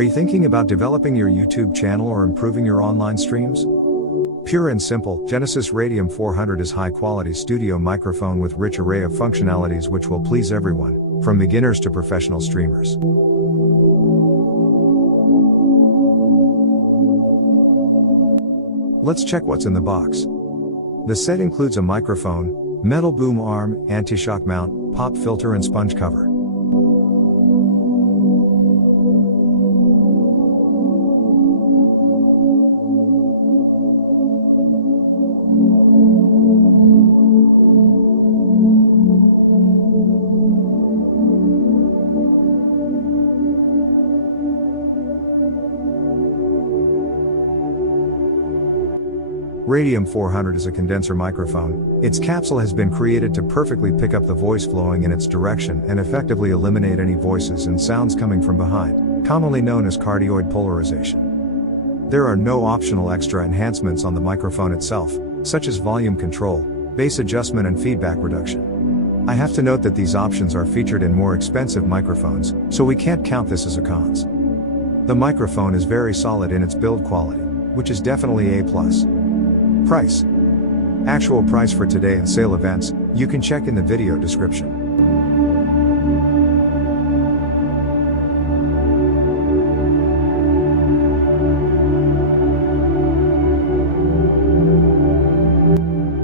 Are you thinking about developing your YouTube channel or improving your online streams? Pure and simple, Genesis Radium 400 is high-quality studio microphone with rich array of functionalities which will please everyone, from beginners to professional streamers. Let's check what's in the box. The set includes a microphone, metal boom arm, anti-shock mount, pop filter and sponge cover. Radium 400 is a condenser microphone. Its capsule has been created to perfectly pick up the voice flowing in its direction and effectively eliminate any voices and sounds coming from behind, commonly known as cardioid polarization. There are no optional extra enhancements on the microphone itself, such as volume control, bass adjustment and feedback reduction. I have to note that these options are featured in more expensive microphones, so we can't count this as a cons. The microphone is very solid in its build quality, which is definitely A+. Price. Actual price for today and sale events, you can check in the video description.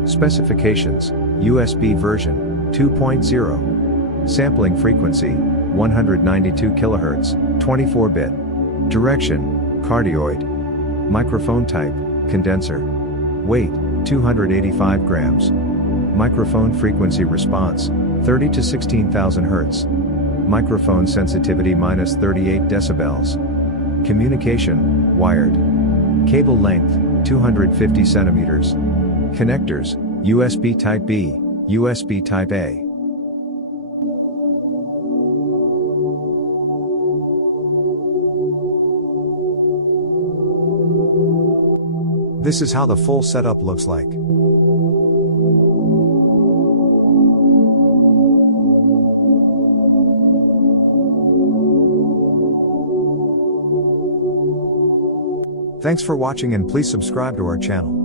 Specifications: USB version 2.0. Sampling frequency 192 kHz, 24-bit. Direction: cardioid. Microphone type: condenser. Weight: 285 grams. Microphone frequency response: 30 to 16,000 Hz. Microphone sensitivity -38 decibels. Communication: wired. Cable length: 250 centimeters. Connectors: USB Type B, USB Type A. This is how the full setup looks like. Thanks for watching and please subscribe to our channel.